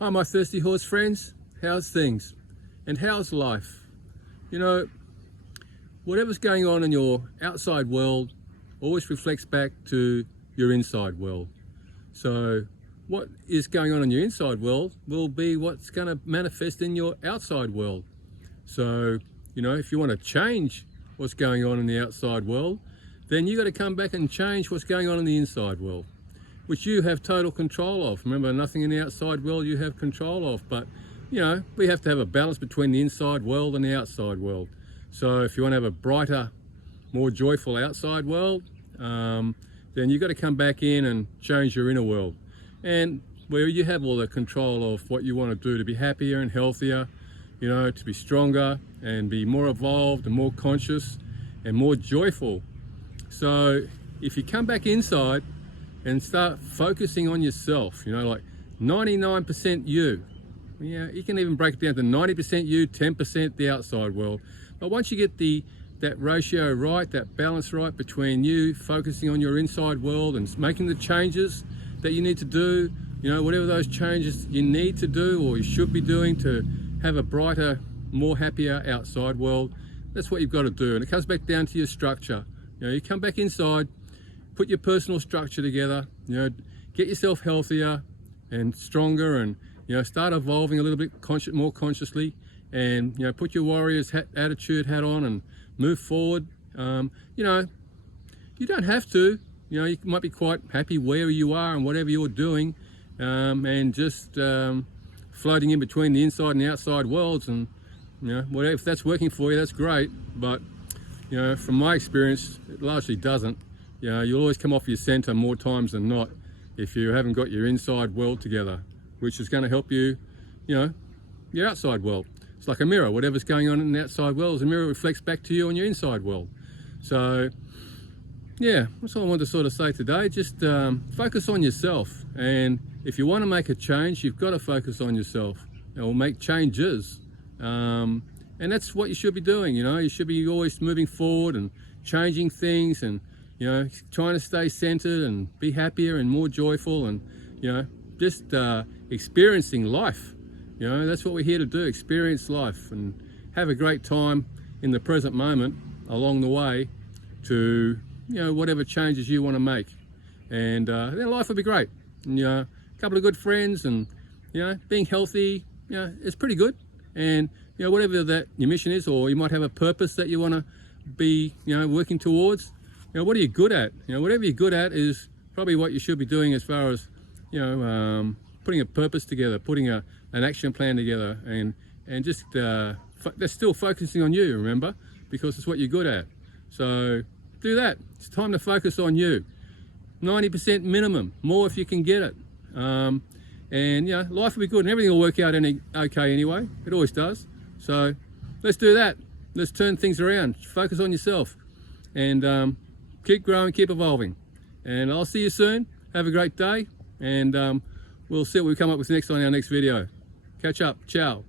Hi my thirsty horse friends, how's things? And how's life? You know, whatever's going on in your outside world always reflects back to your inside world. So what is going on in your inside world will be what's going to manifest in your outside world. So, you know, if you want to change what's going on in the outside world, then you got to come back and change what's going on in the inside world, which you have total control of. Remember, nothing in the outside world you have control of, but you know, we have to have a balance between the inside world and the outside world. So if you want to have a brighter, more joyful outside world, then you've got to come back in and change your inner world. And where you have all the control of what you want to do to be happier and healthier, you know, to be stronger and be more evolved and more conscious and more joyful. So if you come back inside and start focusing on yourself, you know, like 99% you. Yeah, you can even break it down to 90% you, 10% the outside world. But once you get that ratio right, that balance right between you focusing on your inside world and making the changes that you need to do, you know, whatever those changes you need to do or you should be doing to have a brighter, more happier outside world, that's what you've got to do. And it comes back down to your structure. You know, you come back inside, put your personal structure together, you know, get yourself healthier and stronger, and you know, start evolving a little bit more consciously, and you know, put your warrior's attitude hat on and move forward. You know, you don't have to, you know, you might be quite happy where you are and whatever you're doing, and just floating in between the inside and the outside worlds, and you know, whatever, if that's working for you, that's great. But you know, from my experience, it largely doesn't. You know, you'll always come off your center more times than not if you haven't got your inside world together, which is going to help you, you know, your outside world. It's like a mirror. Whatever's going on in the outside world, the mirror reflects back to you on your inside world. So, yeah, that's all I wanted to sort of say today. Just focus on yourself. And if you want to make a change, you've got to focus on yourself or make changes. And that's what you should be doing. You know, you should be always moving forward and changing things, and you know, trying to stay centered and be happier and more joyful, and you know, just experiencing life. You know, that's what we're here to do, experience life and have a great time in the present moment along the way to, you know, whatever changes you want to make. And then life will be great. And, you know, a couple of good friends and, you know, being healthy, you know, it's pretty good. And, you know, whatever that your mission is, or you might have a purpose that you want to be, you know, working towards. You know, what are you good at? You know, whatever you're good at is probably what you should be doing as far as, you know, putting a purpose together, putting an action plan together, and just they're still focusing on you, remember, because it's what you're good at. So do that. It's time to focus on you. 90% minimum, more if you can get it. And you know, life will be good and everything will work out okay anyway. It always does. So let's do that. Let's turn things around. Focus on yourself and keep growing, keep evolving. And I'll see you soon. Have a great day, and we'll see what we come up with next on our next video. Catch up. Ciao.